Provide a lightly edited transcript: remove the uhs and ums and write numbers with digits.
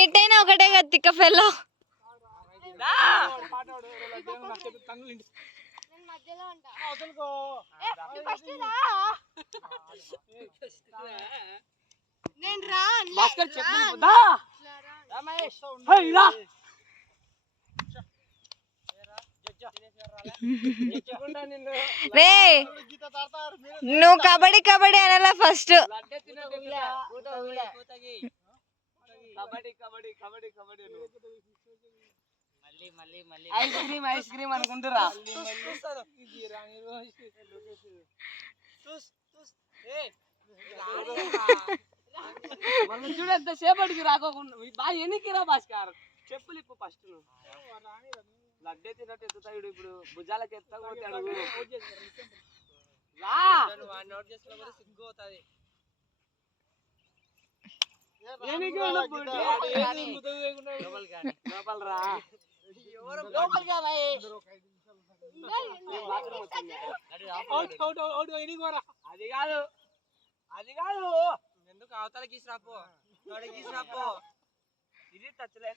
ఎట్టైనా ఒకటే కత్తిక్క ఫెల్లో రే నువ్వు కబడ్డీ కబడ్డీ అనాలా ఫస్ట్. ఐస్ క్రీమ్ అనుకుంటురా చూడ ఎంత సేపటికి రాకోకుండా బాగా ఎన్నికిరా భాస్కర్ చెప్పులు ఇప్పు ఫస్ట్ లడ్డే తిన్నట్టు ఎత్తుతాడు ఇప్పుడు భుజాలకు ఎత్తకపోతాడు సిగ్గు అవుతుంది అది కాదు ఎందుకు అవతల గీసిరాపో ఇది టచ్లే